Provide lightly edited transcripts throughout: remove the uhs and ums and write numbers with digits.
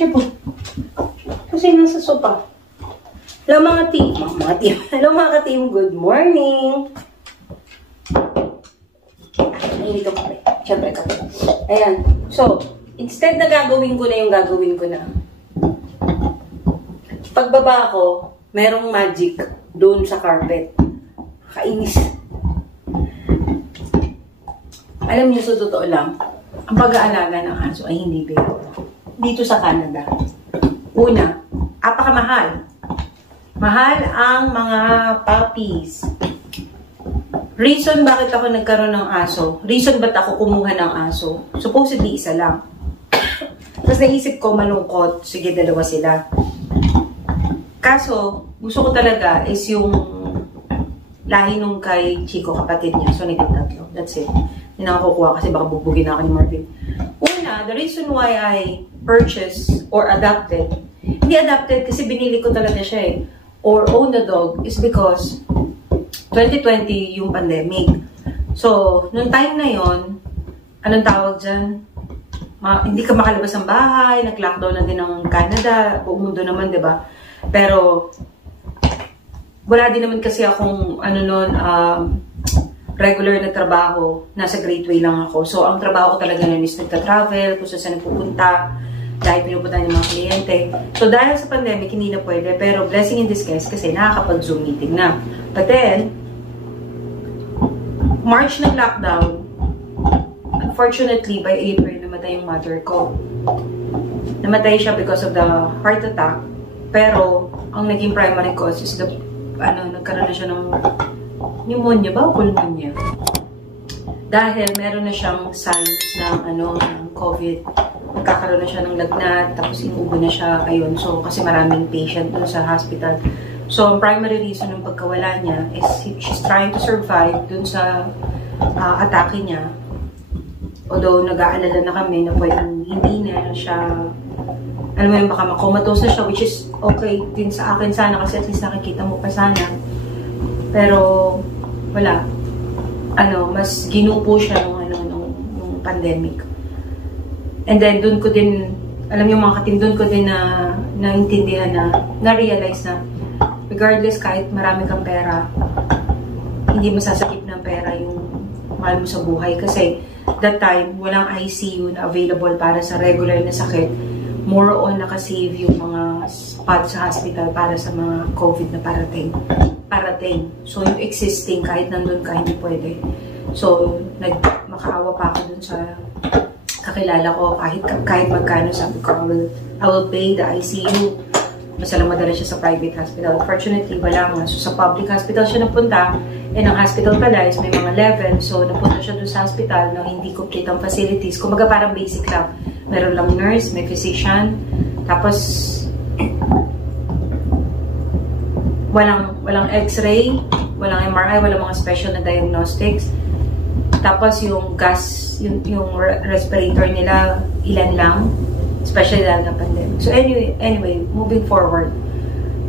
Chipo. Kasi nasa sopa. Hello mga team. Hello mga ka-team. Good morning. Nahilito kape. Siyempre kape. Ayan. So, instead na gagawin ko na yung gagawin ko na. Pagbaba ko, merong magic doon sa carpet. Kainis. Alam niyo, sa totoo lang, ang pag-aalaga ng aso ay hindi biro. Dito sa Canada. Una, apakamahal. Mahal ang mga puppies. Reason bakit ako nagkaroon ng aso, reason ba't ako kumuha ng aso, supposedly isa lang. Tapos naisip ko malungkot, sige dalawa sila. Kaso, gusto ko talaga is yung lahi nung kay Chico, kapatid niya. So, naging tatlo. That's it. Hindi na ako kukuha kasi baka bubugin na ako ni Marvin. Una, the reason why I purchased or adopted, hindi adopted kasi binili ko talaga siya eh, or own a dog is because 2020 yung pandemic. So, nung time na yon, anong tawag dyan? Hindi ka makalabas ng bahay, nag-lockdown na din ng Canada, buong mundo naman, di ba? Pero, wala din naman kasi akong, regular na trabaho. Nasa Great Way lang ako. So, ang trabaho ko talaga nun is nagta-travel, kung saan nagpupunta, dahil pinupunta ng mga kliyente. So, dahil sa pandemic, hindi na pwede. Pero, blessing in disguise kasi nakakapag-Zoom meeting na. But then, March ng lockdown, unfortunately, by April, namatay yung mother ko. Namatay siya because of the heart attack. Pero, ang naging primary cause is nagkaroon na siya ng pneumonia ba o pulmonya? Dahil meron na siyang signs ng COVID. Nagkakaroon na siya ng lagnat, tapos inubo na siya, ayun. So, kasi maraming patient dun sa hospital. So, ang primary reason ng pagkawala niya is she's trying to survive dun sa atake niya. Although, nag-aalala na kami na pwedeng hindi na siya, alam mo yun, baka makomatose na siya, which is okay din sa akin sana kasi at least nakikita mo pa sana. Pero, wala. Mas ginupo siya nung pandemic. And then, dun ko din, alam yung mga katim, dun ko din na naintindihan na-realize na regardless kahit marami kang pera, hindi masasakip ng pera yung mahal mo sa buhay. Kasi, that time, walang ICU na available para sa regular na sakit. More on nakasave yung mga spot sa hospital para sa mga COVID na parating. So, yung existing, kahit nandun ka, hindi pwede. So, makaawa pa ako dun sa kakilala ko, kahit magkano, sabi ko, I will pay the ICU. Basta lang madala siya sa private hospital. Fortunately, wala nga. So, sa public hospital siya napunta. And ang hospital pala is may mga level. So, napunta siya dun sa hospital na hindi complete ang facilities. Kumaga parang basic lang. Meron lang nurse, may physician. Tapos, walang x-ray, walang MRI, walang mga special na diagnostics. Tapos yung gas, yung respirator nila, ilan lang. Especially dahil ng pandemic. So anyway, moving forward.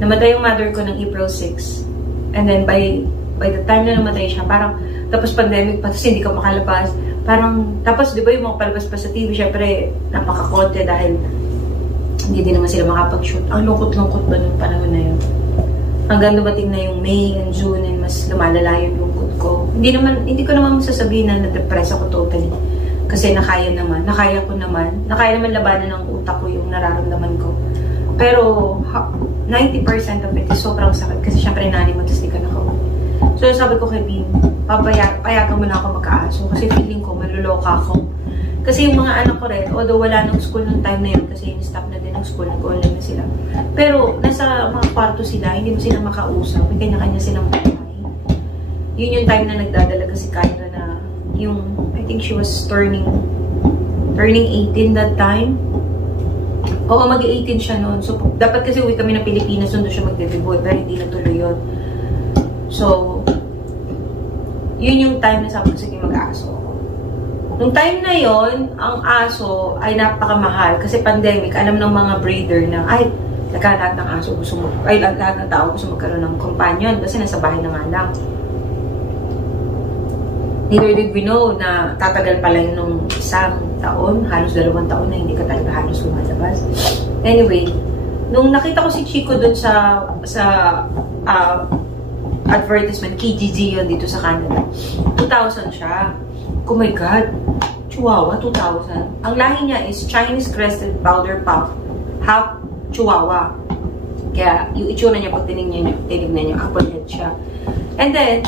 Namatay yung mother ko ng April 6. And then by the time na namatay siya, parang, tapos pandemic pa, tapos hindi ka makalabas. Parang, tapos di ba yung mga palabas pa sa TV, syempre, napakakonte dahil hindi din naman sila makapag-shoot. Ang lungkot-lungkot ba nung panahon na yun? Hanggang dumating na yung May and June and mas lumalala yung lungkot ko. Hindi ko naman masasabihin na na-depress ako totally. Kasi nakaya ko naman labanan ng utak ko yung nararamdaman ko. Pero 90% of it is sobrang sakit kasi syempre nanay mo, tapos di ka nakauwi. So sabi ko kay Bean, payagan mo na ako magka-aso kasi feeling ko maluloka ako. Kasi yung mga anak ko rin, although wala nang school nung time na yun kasi in-stop na din ang school, nag-online na sila. Pero nasa mga kwarto sila, hindi mo sila makausap, may kanya-kanya silang buhay. Yun yung time na nagdadalaga si Kyra na I think she was turning 18 that time. Oo, mag-18 siya noon. So, dapat kasi uwi kami ng Pilipinas, doon siya magbe-debut, pero hindi natuloy yun. So, yun yung time na sabi ko, sige, mag-aso ako. Nung time na yon, ang aso ay napakamahal kasi pandemic, alam ng mga breeder na, lahat ng aso lahat ng tao gusto magkaroon ng companion kasi nasa bahay na nga lang. Neither did we know na tatagal pala yun nung isang taon, halos 2 taon na hindi ka talaga halos lumalabas. Anyway, nung nakita ko si Chico dun sa advertisement, KGG yun dito sa Canada, 2,000 siya. Oh my God, Chihuahua, 2,000. Ang lahi niya is Chinese Crested Powder Puff, half Chihuahua. Kaya yung itsura niya pag tinignan niyo, apple head siya. And then,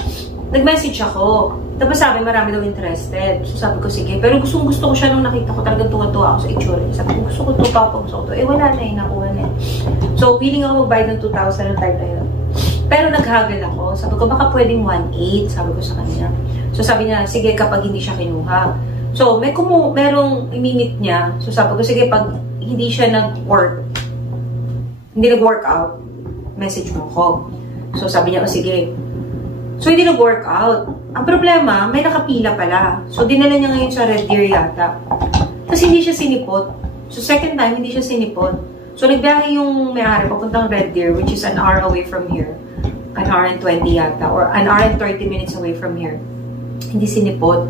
nag-message ako. Tapos sabi, marami daw interested. So sabi ko, sige. Pero gusto ko siya nung nakita ko. Talagang tuwa-tuwa ako sa itsura niya. Sabi ko, gusto ko to. Eh, wala na eh. Nakuha na eh. So, feeling ako mag-buy ng 2,000 ng type na yun. Pero naghagal ako. Sabi ko, baka pwedeng 1,800. Sabi ko sa kanya. So, sabi niya, sige kapag hindi siya kinuha. So, merong imimit niya. So, sabi ko, sige, pag hindi siya nag-workout, message mo ko. So, sabi niya, sige. So, hindi nag-workout. Ang problema, may nakapila pala. So, dinala niya ngayon sa Red Deer yata. Kasi hindi siya sinipot. So, second time, hindi siya sinipot. So, nagbiyahe yung may-ari papuntang Red Deer, which is an hour away from here. An hour and 20 yata. Or an hour and 30 minutes away from here. Hindi sinipot.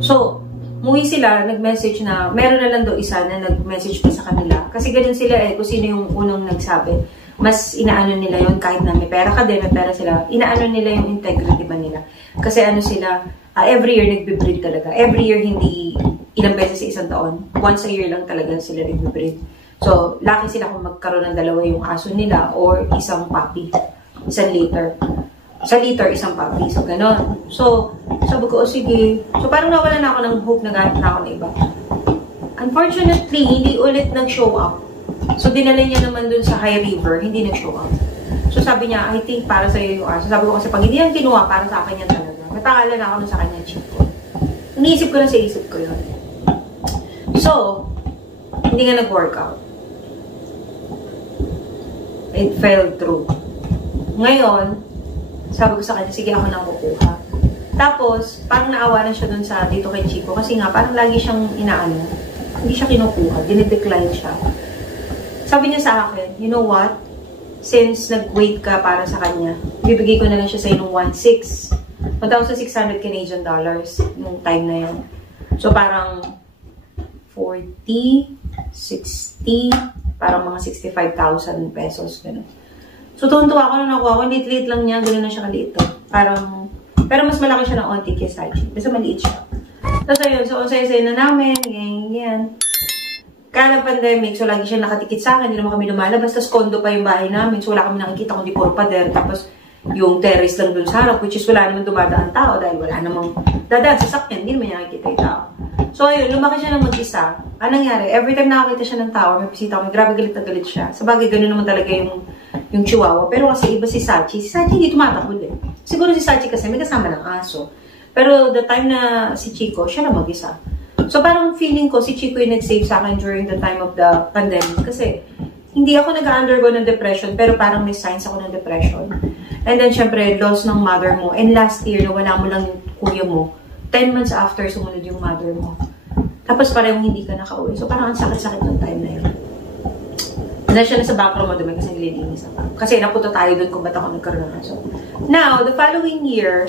So, muwi sila, nag-message na, meron na lang daw isa na nag-message pa sa kanila. Kasi ganun sila kung sino yung unang nagsabi. Mas inaano nila yon kahit na may pera ka din, may pera sila, inaano nila yung integrity ba nila. Kasi ano sila, every year nagbe-breed talaga. Every year, hindi ilang beses sa isang taon. Once a year lang talaga sila nagbe-breed. So, lucky sila kung magkaroon ng dalawa yung aso nila or isang puppy. Isang litter. Sa litter, isang puppy. So, gano'n. So, sabi ko, sige. So, parang nawala na ako ng hope na ganit na ako na iba. Unfortunately, hindi ulit nag-show up. So, dinala niya naman dun sa High River, hindi nag-show up. So, sabi niya, I think para sa'yo yung aso. Sabi ko kasi, pag hindi yan kinuha, para sa akin yan talaga. Natangalan na ako nun sa kanya, Chico. Iniisip ko na sa isip ko yun. So, hindi nga nag-workout. It fell through. Ngayon, sabi ko sa kanya, sige ako nang kukuha. Tapos, parang naawa na siya dun sa dito kay Chico. Kasi nga, parang lagi siyang inaano. Hindi siya kinukuha. Dinidecline siya. Sabi niya sa akin, you know what? Since nag-wait ka para sa kanya, bibigay ko na lang siya sa inong 1,600 Canadian dollars nung time na yan. So, parang 40, 60, parang mga 65,000 pesos. Ganun. So, tuwan-tuwa ako na nakuha ko. Liit-liit lang niya. Ganun na siya kaliit. Parang, pero mas malaki siya ng onti kay Sachi. Basta maliit siya. Tapos ayun, so, usay-usay na namin. Ganyan. Kaya ng pandemic, so lagi siya nakatikit sa akin, hindi naman kami lumalabas, tapos condo pa yung bahay namin, so wala kami nakikita kundi puro pader, tapos yung terrace lang dun sa harap, which is wala naman dumadaan tao dahil wala namang dadaan sa sakyan, hindi naman nakikita yung tao. So ayun, lumaki siya ng mag-isa. Anong nangyari? Every time nakakita siya ng tao, may bisita kami, grabe galit na galit siya. Sa bagay, gano'n naman talaga yung Chihuahua. Pero kasi iba si Sachi hindi tumatakbo din. Siguro si Sachi kasi may kasama ng aso. Pero the time na si Chico, siya na mag-isa. So, parang feeling ko, si Chico yung nag-save sa akin during the time of the pandemic. Kasi, hindi ako nag-undergo ng depression, pero parang may signs ako ng depression. And then, syempre, loss ng mother mo. And last year, nawala mo lang yung kuya mo. 10 months after, sumunod yung mother mo. Tapos, parang hindi ka nakauwi. So, parang ang sakit-sakit ng time na yun. Kasi siya na sa backroom mo, dumi kasi nililinis ako. Kasi napunta tayo doon kung ba't ako nagkaroon ng aso. Now, the following year,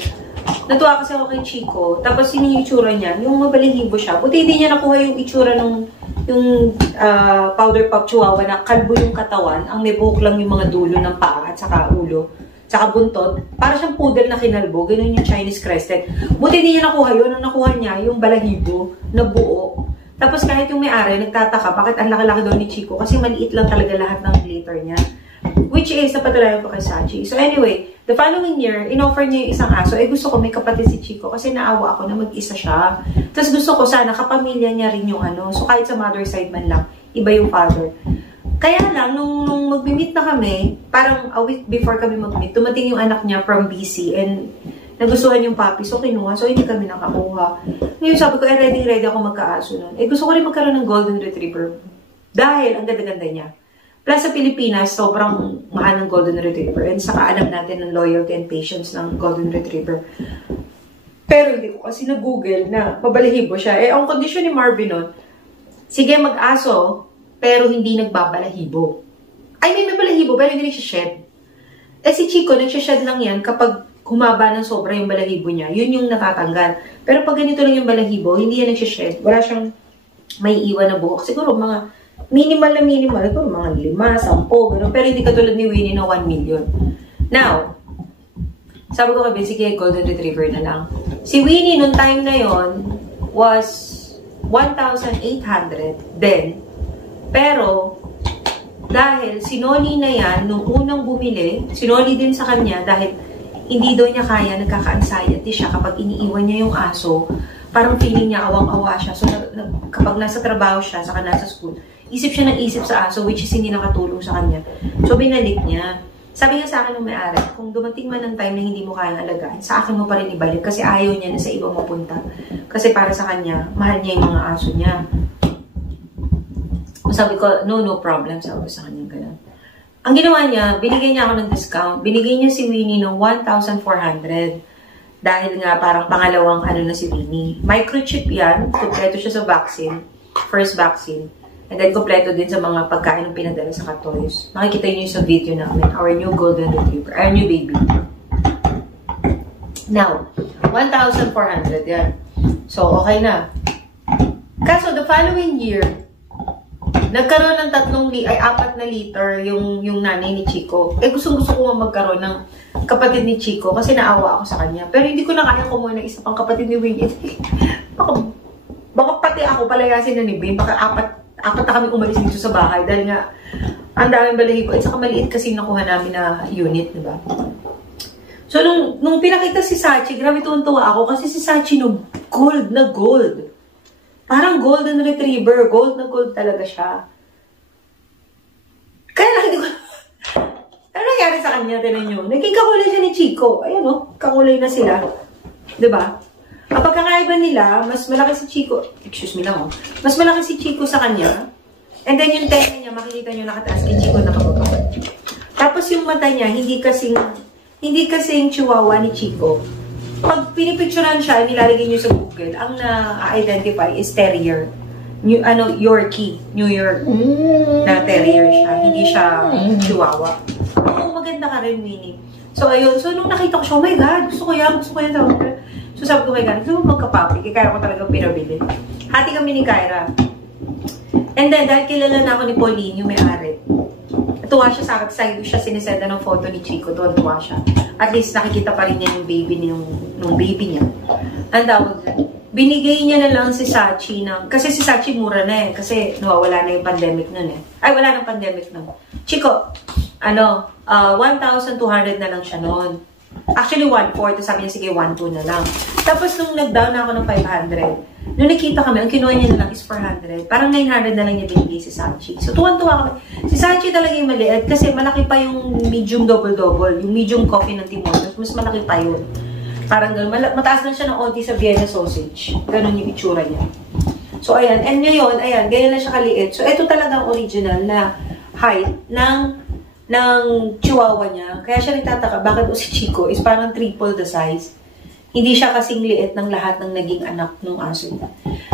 natuwa kasi ako kay Chico. Tapos, yun yung itsura niya. Yung mabalahibo siya. Buti hindi niya nakuha yung itsura ng powder puff Chihuahua na kalbo yung katawan. Ang may buhok lang yung mga dulo ng paa at saka ulo. Saka buntot. Para siyang poodle na kinalbo. Ganun yung Chinese Crested. Buti hindi niya nakuha yun. Ang nakuha niya, yung balahibo na buo. Tapos kahit yung may-ari, nagtataka, bakit ang laki-laki daw ni Chico? Kasi maliit lang talaga lahat ng glitter niya. Which is, napatulayan pa kay Sachi. So anyway, the following year, in-offer niya yung isang aso. Gusto ko may kapatid si Chico kasi naawa ako na mag-isa siya. Tapos gusto ko sana kapamilya niya rin yung ano. So kahit sa mother side man lang, iba yung father. Kaya lang, nung mag-meet na kami, parang a week before kami mag-meet, tumating yung anak niya from BC and nagustuhan yung puppy. So kinuha. So hindi kami nakakuha. Ngayon sabi ko, ready ako magka-aso nun. Gusto ko rin magkaroon ng Golden Retriever. Dahil ang ganda-ganda niya. Plus sa Pilipinas, sobrang mahal ng Golden Retriever. And saka alam natin ng loyalty and patience ng Golden Retriever. Pero hindi ko kasi na-google na mabalahibo siya. Ang kondisyon ni Marvin nun, sige mag-aso, pero hindi nagbabalahibo. May balahibo, pero hindi nagsished. Si Chico, nagsished lang yan kapag humaba ng sobra yung balahibo niya, yun yung natatanggal. Pero pag ganito lang yung balahibo, hindi yan nagsished. Wala siyang may iwan na buhok. Siguro mga minimal, siguro mga 5, 10, gano'n. Pero hindi katulad ni Winnie na 1 million. Now, sabi ko kay sige, Golden Retriever na lang. Si Winnie, nung time na yon was 1,800 then. Pero, dahil sinoli na yan, nung unang bumili, sinoli din sa kanya dahil hindi daw niya kaya, nagkaka-anxiety siya kapag iniiwan niya yung aso. Parang feeling niya, awang-awa siya. So, kapag nasa trabaho siya, saka nasa school, isip siya ng isip sa aso, which is hindi nakatulong sa kanya. So, binalik niya. Sabi nga sa akin nung may-ari, kung dumating man ng time na hindi mo kayang alagaan, sa akin mo pa rin ibalik kasi ayaw niya na sa ibang mapunta. Kasi para sa kanya, mahal niya yung mga aso niya. Sabi ko, no problem. Sabi ko sa kanya gano'n. Ang ginawa niya, binigay niya ako ng discount. Binigay niya si Winnie ng 1,400. Dahil nga parang pangalawang ano na si Winnie. Microchip yan. Kompleto siya sa vaccine. First vaccine. And then kompleto din sa mga pagkain ng pinadala sa Katoys. Makikita niyo sa video namin. Our new Golden Retriever. Our new baby. Now, 1,400 yan. So, okay na. Kaso, the following year, nagkaroon ng 4 na liter yung nanay ni Chico. Gustong-gusto ko magkaroon ng kapatid ni Chico kasi naawa ako sa kanya. Pero hindi ko na kaya kumuha ng isa pang kapatid ni Winnie. baka pati ako palayasin na ni Babe. Baka apat na kami umalis dito sa bahay dahil nga ang daming balahibo. At saka maliit kasi nakuha namin na unit, diba? So, nung pinakita si Sachi, grabe tuwan-tuwa ako kasi si Sachi no, gold na gold. Parang Golden Retriever. Gold na gold talaga siya. Kaya lang, hindi ko... Ano nangyari sa kanya? Tinan nyo. Naging kakulay siya ni Chico. Ayan o. Kakulay na sila. Diba? Ang pagkakaiba nila, mas malaki si Chico... Excuse me lang o. Mas malaki si Chico sa kanya. And then yung tenga niya, makikita nyo nakataas kay Chico nakababa. Tapos yung mata niya, hindi kasing chihuahua ni Chico. Pag pinipicturean siya, nilalagay niyo sa Google, ang na-identify is terrier. Yorkie. New York na terrier siya. Hindi siya chihuahua. Oo, maganda ka rin, Winnie. So, ayun. So, nung nakita ko siya, oh my God, gusto ko yan. So, sabi ko kay Kyra, gusto mo magka-puppy? Kay Kyra ko talagang pinabili. Hati kami ni Kyra. And then, dahil kilala na ako ni Pauline, yung may-ari, tuwa siya sa akin, sa'yo siya sinisenda ng photo ni Chico, tuwa siya. At least nakikita pa rin niya yung baby nung baby niya. Ang tawag dyan. Binigay niya na lang si Sachi ng, kasi si Sachi mura na eh, kasi nawawala na yung pandemic nun eh. Ay, wala nang pandemic nun. Chico, 1,200 na lang siya nun. Actually, 1,400, sabi niya, sige, 1,200 na lang. Tapos nung nag-down na ako ng 500, nung nakita kami, ang kinuha niya na lang is 400. Parang 900 na lang niya binigay si Sachi. So, tuwan-tuwa kami. Si Sachi talaga yung maliit kasi malaki pa yung medium double-double. Yung medium coffee ng Timon. Mas malaki pa yun. Parang gano'n. Mataas lang siya ng onti sa Vienna sausage. Gano'n yung itsura niya. So, ayan. And ngayon, ayan, ganyan na siya kaliit. So, ito talaga ang original na height ng chihuahua niya. Kaya siya nagtataka, bakit o si Chico is parang triple the size. Hindi siya kasing liit ng lahat ng naging anak ng aso niya.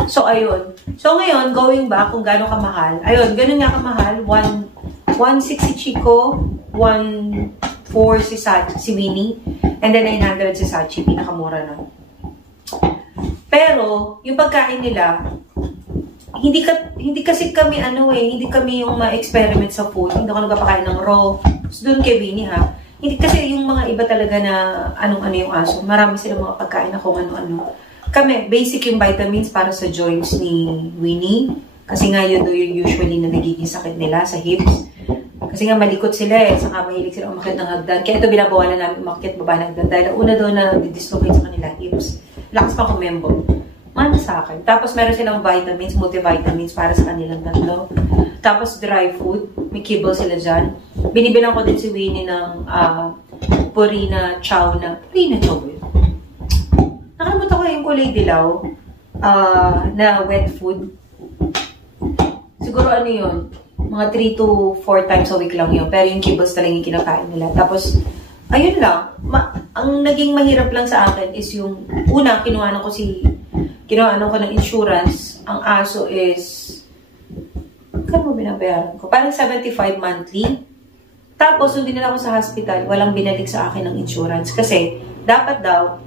So, ayun. So, ngayon, going back kung gaano kamahal. Ayun, ganun nga kamahal. 1,600 si Chico, 1,400 si Winnie, and then 900 si Sachi. Pinakamura na. Pero, yung pagkain nila, hindi kasi kami hindi kami yung ma-experiment sa food. Hindi ako nagpapakain ng raw. So, doon kay Winnie ha. Hindi kasi yung mga iba talaga na anong-ano yung aso. Marami silang mga pagkain na kung ano-ano. Kami, basic yung vitamins para sa joints ni Winnie. Kasi nga yun yung usually na nagiging sakit nila sa hips. Kasi nga malikot sila eh. Saka mahilig sila umakit ng hagdan. Kaya ito binabawalan namin umakit baba ng hagdan. Dahil una doon na dislocate sa kanila hips. Lakas pa kumembo. Ano sa akin. Tapos meron silang vitamins, multivitamins para sa kanilang tatlo. Tapos dry food. May kibble sila dyan. Binibilang ko din si Winnie ng Purina Chow na. Purina Chow yun. Nakalimutan ko yung kulay dilaw na wet food. Siguro ano yun? Mga 3 to 4 times a week lang yun. Pero yung kibbles talaga yung kinakain nila. Tapos, ayun lang. Ang naging mahirap lang sa akin is yung una, kinuha ko ng insurance. Ang aso is, kano mo binabayaran ko? Parang 75 monthly. Tapos, nung dinala ko sa hospital, walang binalik sa akin ng insurance. Kasi, dapat daw,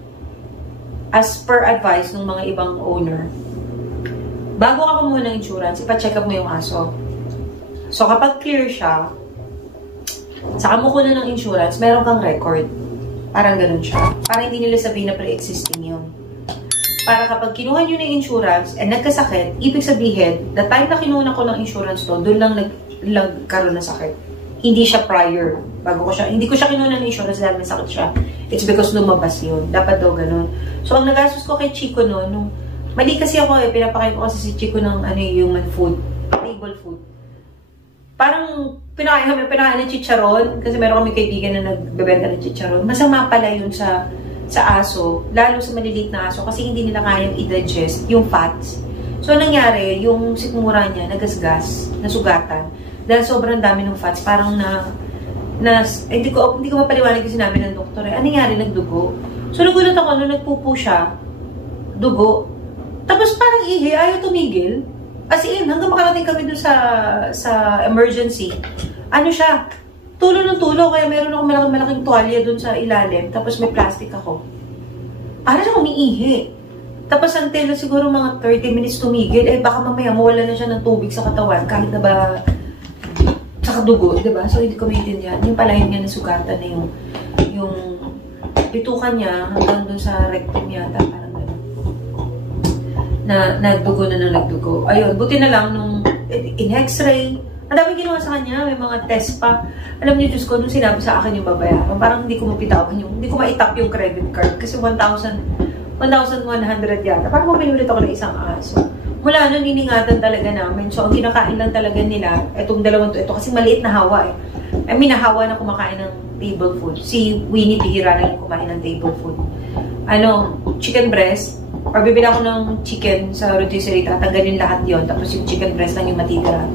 as per advice ng mga ibang owner, bago ka kumuha ng insurance, ipa-check up mo yung aso. So, kapag clear siya, saka mo kuha ng insurance, meron kang record. Parang ganun siya. Para hindi nila sabihin na pre-existing yun. Para kapag kinuha nyo ng insurance and nagkasakit, ibig sabihin, the time na kinuha ko ng insurance to, doon lang nagkaroon ng sakit. Hindi siya prior. Hindi ko siya kinuha ng insurance dahil may sakit siya. It's because lumabas yun. Dapat daw ganun. So, ang nagastos ko kay Chico noon, mali kasi ako pinapakain ko kasi si Chico ng human food, table food. Parang pinakain ng chicharon, kasi meron kami kaibigan na nagbebenta ng chicharon. Masama pala yun sa aso, lalo sa maliliit na aso, kasi hindi nila kayang i-digest yung fats. So, nangyari, yung sikmura niya, nagasgas, nasugatan, dahil sobrang dami ng fats, parang hindi ko mapaliwanag yung sinabi ng doktor. Anong nangyari? Nagdugo. So, nagulat ako, nung nagpupo siya, dugo. Tapos parang ihi, ayaw tumigil. As in, hanggang makarating kami dun sa emergency. Ano siya? Tulo ng tulo, kaya meron ako malaking tuwalya dun sa ilalim, tapos may plastic ako. Para siya umiihi. Tapos until siguro mga 30 minutes tumigil, baka mamaya mawala na siya ng tubig sa katawan, kahit na ba sa dugo, diba? So, hindi ko maintindihan. Yung pala yun nga nasugatan na yung bitukan niya hanggang dun sa rectum yata, parang gano'n. Nagdugo na nagdugo. Ayun, buti na lang nung in x-ray, ang dami ginawa sa kanya, may mga test pa. Alam niyo, Diyos ko, nung sinabi sa akin yung babayaran, parang hindi ko mapitawan hindi ko maitap yung credit card kasi 1,100 yata. Parang mapinulit ako ng isang aso. Mula nun, iningatan talaga namin. So, ang kinakain lang talaga nila, itong dalawang to, ito kasi maliit na hawa I mean, nahawa na kumakain ng table food. Si Winnie, bihira na yung kumain ng table food. Chicken breast, or bibili ako ng chicken sa rotisserie, tatanggalin lahat yon, tapos yung chicken breast lang yung matitira.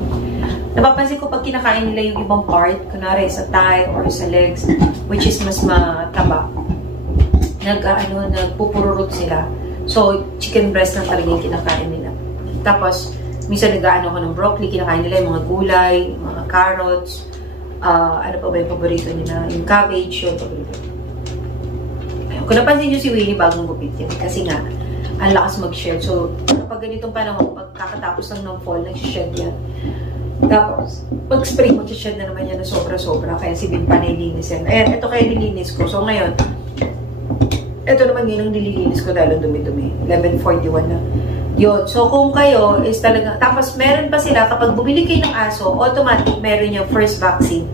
Napapansin ko pag kinakain nila yung ibang part, kunwari sa thigh or sa legs, which is mas mataba, nagpupururot sila. So, chicken breast lang talaga yung kinakain nila. Tapos, minsan nag-aano ko ng broccoli, kinakain nila yung mga gulay, mga carrots, ano pa ba yung paborito nila? Yung cabbage, yung paborito. Ayun, kung napansin nyo si Winnie, bagong gupit yan. Kasi nga, ang lakas mag-shed. So, kapag ganitong panahon, pag kakatapos lang ng fall, nag-shed yan. Tapos, pag spring, mag-shed na naman yan na sobra-sobra. Kaya si Bin pa nailinis yan. Ayan, ito kaya nilinis ko. So, ngayon, ito naman yun ang nililinis ko dahil ang dumi-dumi. 11:41 na. Yun. So, kung kayo is talaga, tapos meron pa sila, kapag bumili kayo ng aso, automatic meron yung first vaccine.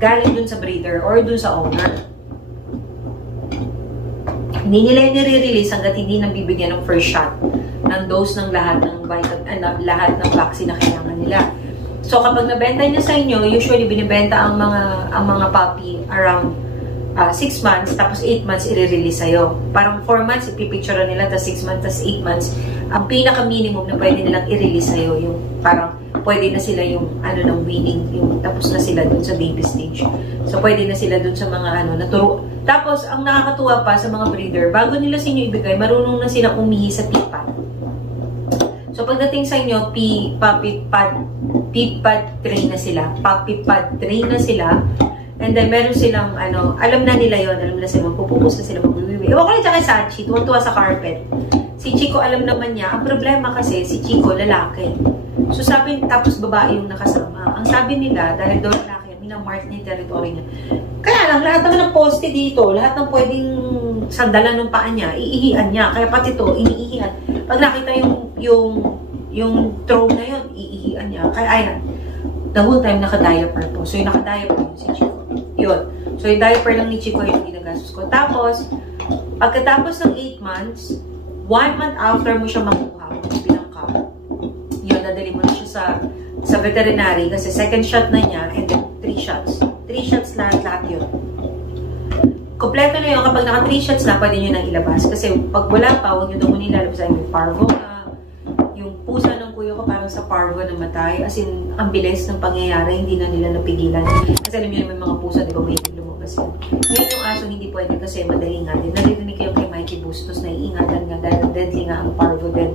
Galing dun sa breeder or dun sa owner. Hindi nila nire-release hanggat hindi nabibigyan ng first shot ng dose ng lahat ng lahat ng vaccine na kailangan nila. So, kapag nabenta niya sa inyo, usually binibenta ang mga puppy around 6 months, tapos 8 months i-release sa'yo. Parang 4 months, ipipicture nila, tapos 6 months, tapos 8 months. Ang pinaka-minimum na pwede nilang i-release sa'yo, yung parang pwede na sila yung ng weaning, yung tapos na sila dun sa baby stage. So, pwede na sila dun sa mga naturo. Tapos, ang nakakatuwa pa sa mga breeder, bago nila sa inyo ibigay, marunong na silang umihi sa pee-pad. So, pagdating sa inyo, puppy pad tray na sila. Puppy pad tray na sila. And then, meron silang, alam na nila yon, alam na sila, magpupupos na sila, magbibibi. Ewan ko lang siya kay Sachi, tuwang-tuwa sa carpet. Si Chico, alam naman niya. Ang problema kasi, si Chico, lalaki. So, sabi, tapos babae yung nakasama. Ang sabi nila, dahil doon lalaki, minamark niya yung territory niya. Kaya lang, lahat naman ng poste dito, lahat ng pwedeng sandalan ng paa niya, iihian niya. Kaya pati ito, iniihian. Pag nakita yung throne na yun, iihian niya. Kaya ayan, the whole time naka-diaper po. So, yung naka-diaper yun si Chico. Yun. So, yung diaper lang ni Chico yung ginagastos ko. Tapos, pagkatapos ng 8 months, 1 month after mo siya makuha, pinangka, yun, nadali mo na siya sa veterinary kasi second shot na niya and then 3 shots. 3 shots lahat yun. Kompleto na yun. Kapag naka 3 shots na, pwede nyo nang ilabas. Kasi pag wala pa, huwag nyo daw muna ilalabas ay may parvo na. Yung pusa ng kuya ko parang sa parvo na matay. As in, ang bilis ng pangyayari, hindi na nila napigilan. Kasi alam nyo naman mga pusa, di ba, may lumabas yun. Ngayon yung aso, hindi pwede kasi madali nga din. Narinig kayo kay Mikey Bustos na iingatan nga dahil deadly nga ang parvo din.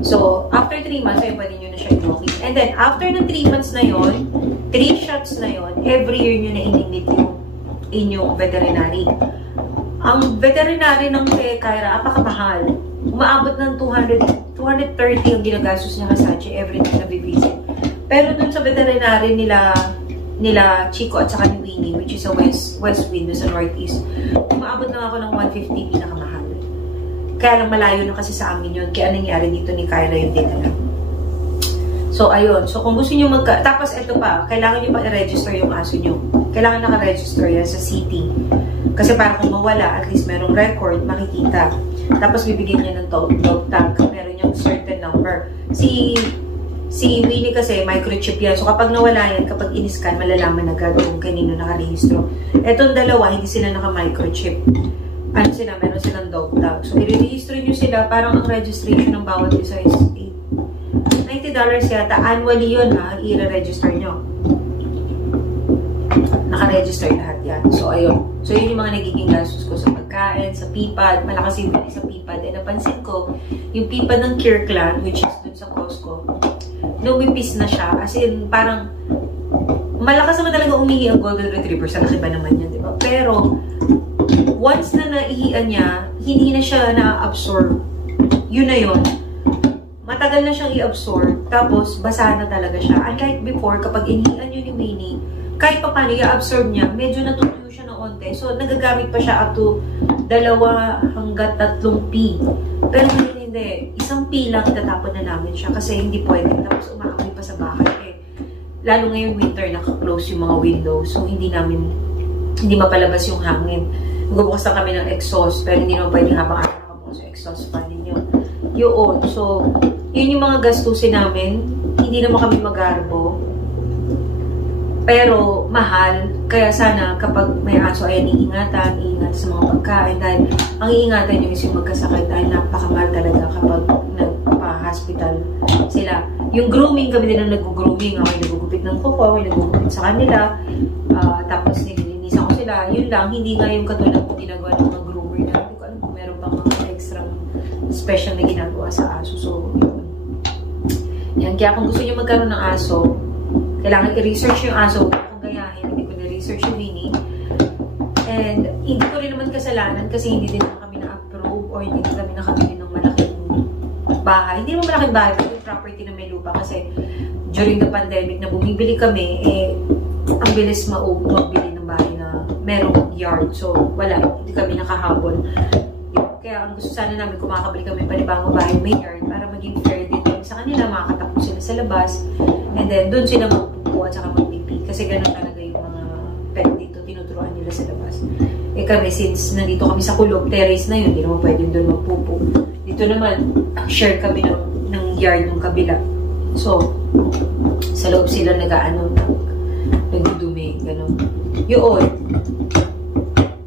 So, after 3 months, ay pwede nyo na siya i-walking. And then, after ng 3 months na yon, 3 shots na yon, every year nyo na ininit yung inyong veterinary. Ang veterinary ng kay Kyra, apakamahal. Umaabot ng 230 ang ginagastos niya Sachi every time na bibisit. Pero dun sa veterinary nila Chico at saka ni Winnie, which is sa West Wind, sa Northeast, umaabot lang ako ng 150, pinakamahal. Kaya lang malayo na kasi sa amin yun. Kaya nangyari dito ni Kyra yung dinala. So, ayun. So, kung gusto nyo tapos, ito pa, kailangan nyo pa i-register yung aso nyo. Kailangan naka-register yan sa city. Kasi para kung mawala, at least merong record, makikita. Tapos, bibigyan niya ng dog tag. Meron yung certain number. Si Winnie kasi, microchip yan. So, kapag nawala yan, kapag in-scan, malalaman agad kung kanino nakarehistro. Etong dalawa, hindi sila naka-microchip. Ano sila? Meron silang dog tag. So, i-register nyo sila. Parang ang registration ng bawat isa is $90 yata. Annually yun, ha? I-register nyo. Naka-register lahat yan. So, ayun. So, yun yung mga nagiging gastos ko sa pagkain, sa PIPAD. Malakas yung sa PIPAD. Eh, napansin ko, yung PIPAD ng Kirkland, which is dun sa Costco, lumipis na siya. As in, parang, malakas naman talaga umihi ang Golden Retriever. Sa laki ba naman yan, di ba? Pero, once na naihian niya, hindi na siya na-absorb. Yun na yun. Matagal na siyang i-absorb, tapos basa na talaga siya. Unlike before, kapag inihian nyo ni Winnie, kahit pa paano i-absorb niya, medyo natutuyo siya ng onte. So, nagagamit pa siya up to 2 hanggang 3 P. Pero hindi. Isang P lang, tatapon na namin siya kasi hindi pwede. Tapos umaamoy pa sa bahay. Lalo ngayong winter, naka-close yung mga windows. So, hindi mapalabas yung hangin. Magbubukas na kami ng exhaust, pero hindi naman pwedeng habang nakabukas yung exhaust fan ninyo. Yun. So, yun yung mga gastusin namin. Hindi naman kami magarbo. Pero, mahal. Kaya sana, kapag may aso, ayan, iingatan sa mga pagkain. Dahil, ang iingatan nyo is yung magkasakit. Dahil napakamahal talaga kapag nagpa-hospital sila. Yung grooming, kami din ang nag-grooming. Ako yung nagugupit ng kuko, ako yung nagugupit sa kanila. Tapos, nililinisan ko sila. Yun lang, hindi nga yung katulad kung ginagawa ng mga groomer na. Hindi ko alam kung meron pang mga extra special na ginagawa sa aso. So, yun. Yan. Kaya kung gusto nyo magkaroon ng aso, kailangan i-research yung aso. Kung gayahin, hindi ko na-research yung Winnie. And, hindi ko rin naman kasalanan kasi hindi din kami na-approve or hindi din kami nakabili ng malaking bahay. Hindi naman malaking bahay, pero yung property na may lupa kasi during the pandemic na bumibili kami, ang bilis magbili ng bahay na merong yard. So, wala. Hindi kami nakahabol. Kaya ang gusto sana namin, kung makakabili kami panibagong bahay may yard para maging fair din kami sa kanila, makakatakbo sila sa labas. And then, doon sila magpupo at saka magpipi. Kasi ganun talaga yung mga pet dito, tinuturuan nila sa labas. Kami, since nandito kami sa kulog, terrace na yun, hindi naman pwedeng doon magpupo. Dito naman, share kami ng yard ng kabila. So, sa loob sila nagdudumi, gano'n. Yun.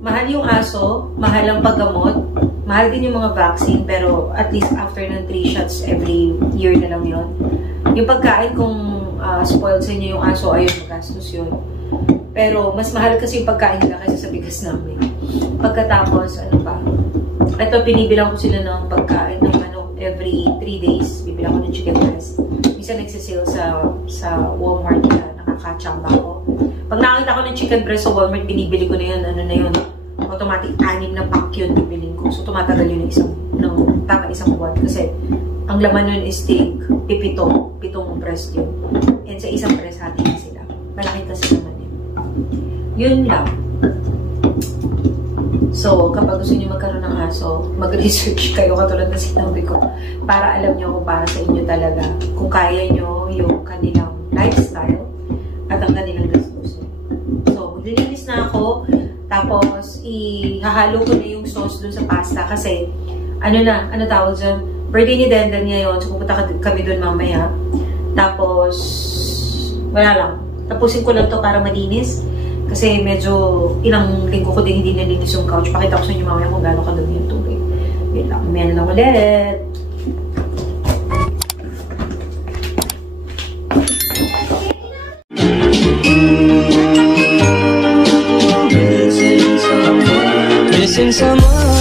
Mahal yung aso, mahal ang paggamot, mahal din yung mga vaccine, pero at least after ng 3 shots every year na lang yun. Yung pagkain, kung spoiled sa inyo yung aso, ayun, magastos yun. Pero, mas mahal kasi yung pagkain nila kaysa sa bigas namin. Pagkatapos, ano pa? Ito, binibilang ko sila ng pagkain ng manok every 3 days. Bibilang ko ng chicken breast. Minsan nagsisale sa Walmart na nakakachamba ko. Pag nakakita ko ng chicken breast sa Walmart, binibili ko na yun, automatic 6 na pack yun bibiling ko. So, tumatagal yun tama isang buwan. Kasi, ang laman nun is steak, 7 breast yun. And sa isang breast, hati na sila. Malaki kasi naman yun. Yun lang. So, kapag gusto niyo magkaroon ng aso, mag-research kayo katulad na sinabi ko para alam niyo kung para sa inyo talaga. Kung kaya niyo yung kanilang lifestyle at ang kanilang gastusin. So, maglilinis na ako. Tapos, ihahalo ko na yung sauce dun sa pasta kasi, ano tawag dyan? Birthday ni Denden ngayon. So, pupunta kami dun mamaya. Tapos, wala lang. Tapusin ko lang to para malinis. Kasi medyo ilang linggo ko din hindi nalinis yung couch. Pakita ko sa inyo mamaya kung gano'n kadumi yung tubig. Wait lang. Mamaya na lang ulit. Missing someone